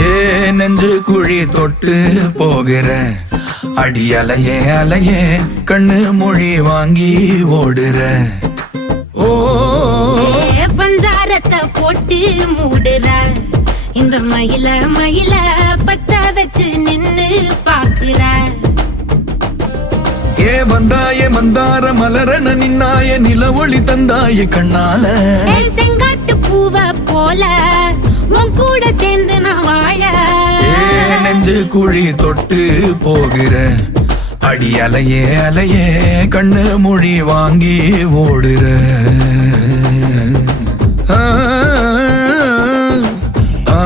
ஏ நெஞ்சு குழி தொட்டு போகிற அடி அலையே அலையே கண்ணு மொழி வாங்கி ஓடுற. ஓ பஞ்சாரத்தை போட்டு மூடுற இந்த மயில மயில பத்த வச்சு நின்னு பாக்குற. ஏ வந்தாய மந்தார மலரன நின்னாய நில ஒளி தந்தாய கண்ணால. செங்காட்டு பூவ போல உன் கூட சேர்ந்து நான் வாழ. நெஞ்சு குழி தொட்டு போகிற அடி அலையே அலையே கண்ணு மொழி வாங்கி ஓடுற. ஆ ஆ